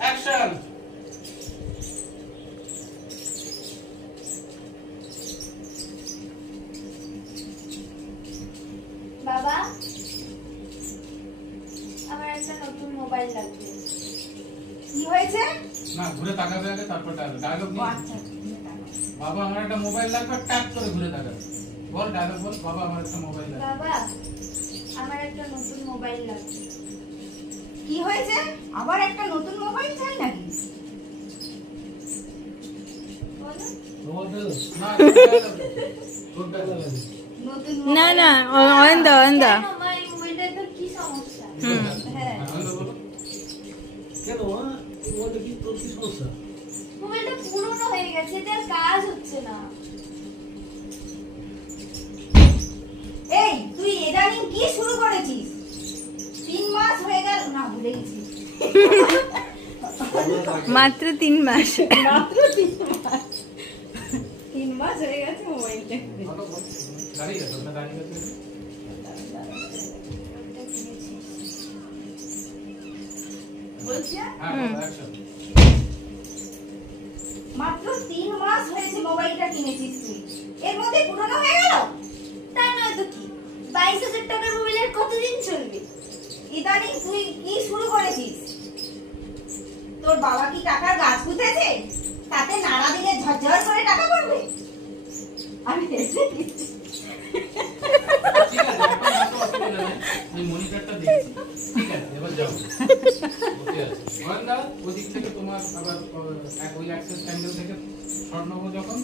Action. বাবা, আমার একটা নতুন মোবাইল লাগবে। কি হয়েছে? না, ঘুরে তাকাবে আগে, তারপর ডায়লগ ও নিয়ে। আচ্ছা, বাবা আমার একটা মোবাইল লাগবে, ট্যাপ করে ঘুরে তাকাবে। বল ডায়লগ বল, বাবা আমার একটা মোবাইল লাগবে। বাবা, আমার একটা নতুন মোবাইল লাগবে। কি হয়েছে? আবার একটা নতুন মোবাইল চাই নাকি? বলো। না, গুড ডায়লগ। নতুন না মোবাইল- না অয়ন্দা অয়ন্দা কেন মা, এই মোবাইলটার তো কি সমস্যা? হ্যাঁ। বলো। কেন মা? এই মোবাইলটা কি তোর কি সমস্যা? মোবাইলটা পুরনো হয়ে গেছে, এতে আর কাজ হচ্ছে না। এই তুই ইদানিং কি শুরু করেছিস? 3 মাস হয়ে গেল না, ভুলে গেছি। মাত্র 3 মাস। মাত্র 3 মাস। 3 মাস হয়ে গেছে মোবাইলটা। বলো, বল। দাঁড়িয়ে গেছো, না দাঁড়িয়ে গেছো? বলছি হ্যাঁ, বলো, অ্যাকশন। মাত্র 3 মাস হয়েছে মোবাইলটা কিনেছিস তুই, এর মধ্যে পুরনো হয়ে গেল? তা নয় তো কি, 22,000 টাকার মোবাইল আর কতদিন চলবে? ইদানিং তুই কি শুরু করেছিস? তোর বাবা কি টাকার গাছ পুঁতেছে? তাতে নাড়া দিলে ঝরঝর করে টাকা পড়বে? আমি হেসে দিচ্ছি। ঠিক আছে, এখন আসো, অসুবিধা নেই। আমি মনিটরটা দেখছি। ঠিক আছে, এবার যাও। ওকে আছে। গোয়েন্দা, ওদিক থেকে তোমার আবার ওই অ্যাক্সেস অ্যাঙ্গেল থেকে শট নেবো যখন